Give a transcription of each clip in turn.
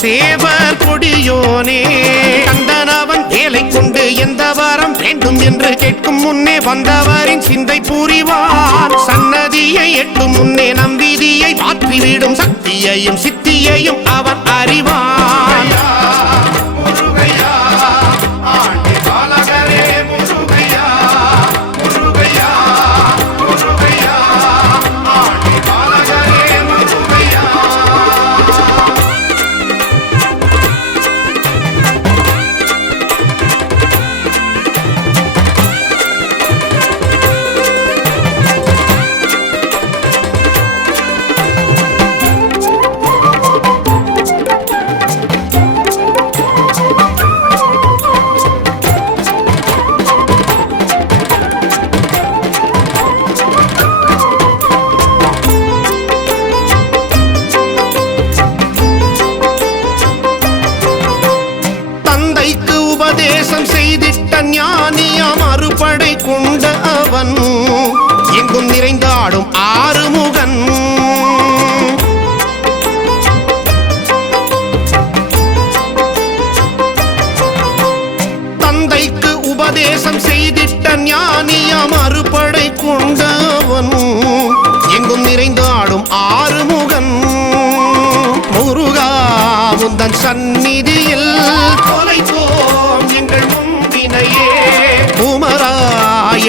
சேவர் கொடியோனே கந்தனவன் வேலை கொண்டு எந்த வரம் வேண்டும் என்று கேட்கும் முன்னே வந்தவரின் சிந்தை புரிவார் சன்னதியை எட்டும் முன்னே நம் விதியை மாற்றிவிடும் சக்தியையும் சித்தியையும் அவன் அறிவான். உபதேசம் செய்திட்ட ஞானியாம் அறுபடை கொண்ட அவன் எங்கும் நிறைந்தாடும் ஆறுமுகன். தந்தைக்கு உபதேசம் செய்திட்ட ஞானியாம் அறுபடை கொண்ட அவன் எங்கும் நிறைந்தாடும் ஆறுமுகன். முருகா முந்தன் சந்நிதியில் தொலைத்தோம் எங்கள் முன்பினையே குமரா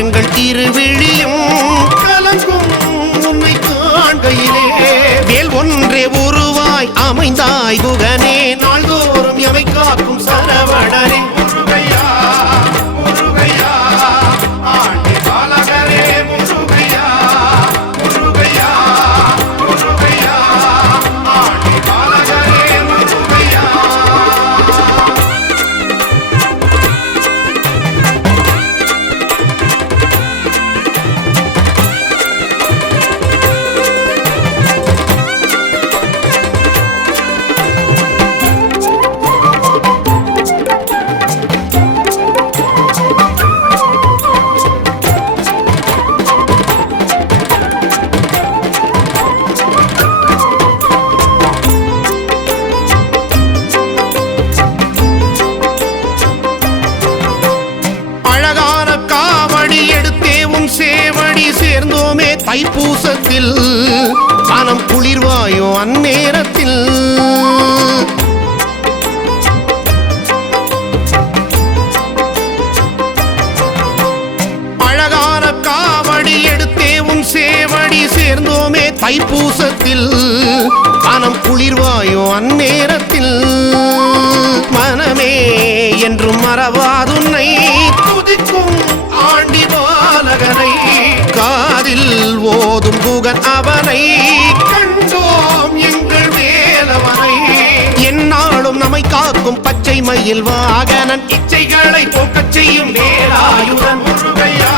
எங்கள் திருவிழியும் கலங்கும் உன்னை காண்கையிலே வேல் ஒன்றே உருவாய் அமைந்தாய் குகனே நாள்தோறும் எமை காக்கும் சரவணனே. முருகையா முருகையா ஆண்டி பாலகரே முருகையா முருகையா முருகையா ஆண்டி பாலகரே முருகையா. சேவடி சேர்ந்தோமே தைப்பூசத்தில் மனம் குளிர்வாயோ அந்நேரத்தில். அழகான காவடி எடுத்தே உன் சேவடி சேர்ந்தோமே தைப்பூசத்தில் மனம் குளிர்வாயோ அந்நேரத்தில். மனமே என்றும் மறவாதுன்னை துதிக்கும் ஆண்டி பாலகனை காதில் ஓதும் குகன் அவனை கண்டோம் எங்கள் வேலவனை. என்னாலும் நம்மை காக்கும் பச்சை மயில் வாகனன் இச்சைகளை போக்கச் செய்யும் வேலாயுதன். முருகையா